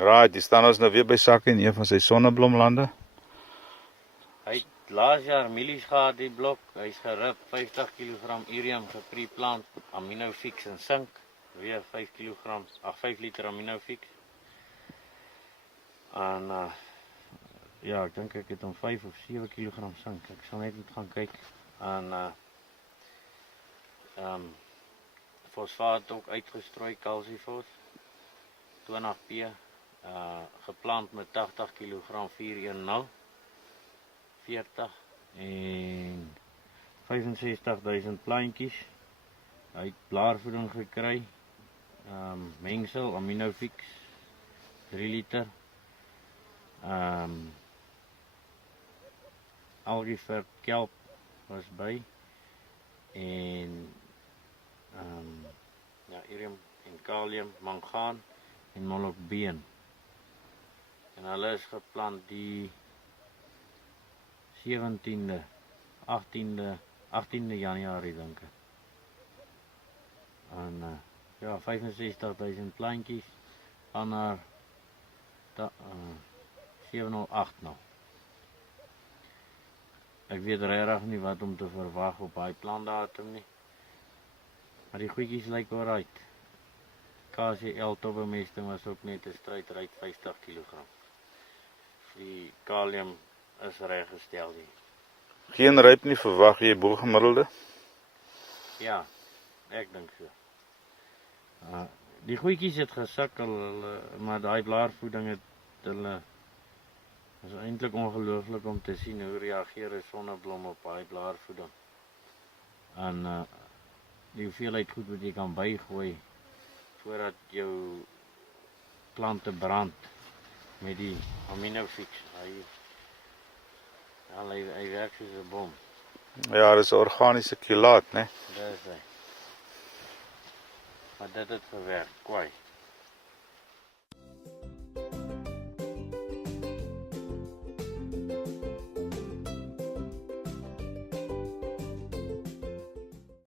Right, die staan ons nou weer by sakke in een van sy sonneblomlande. Hy het laas jaar mielies gehad die blok. Hy's gerip 50 kg urium gepreplant, aminofix en sink. Weer 5 liter aminofix. En ja, ek dink ek het hom 5 of 7 kg sink. Ek sal net moet gaan kyk. En fosfaat ook uitgestrooi, kalsiefos 20p, geplant met 80 kg 410 40 en 65.000 plantjies. Hy het blaarvoeding gekry, mengsel, aminofix 3 liter, Humefert kelp was by, en ja, urium en kalium, mangaan en molybdeen. En hulle is geplant die 17de, 18de Januarie dink ek. En ja, 65.000 plantjies, ander 708 nou. Ek weet regtig nie wat om te verwag op hy plantdatum nie. Maar die goedjies lyk alright. KCL topbemesting was ook net 'n stryd ryk 50 kg. Die kalium is reggestel hier. Geen ryp nie, verwag jy bo-gemiddelde? Ja, ek dink so. Die goedjies het gesukkel, maar daai blaarvoeding het hulle is eintlik ongelooflik om te sien hoe reageer 'n sonneblom op daai blaarvoeding. En die hoeveelheid goed wat jy kan bygooi voordat jou plante brand met die aminofix. Hy werk soos 'n bom. Ja, dis 'n organiese kilaat, né? Dis hy. Maar dit het gewerk, kwai.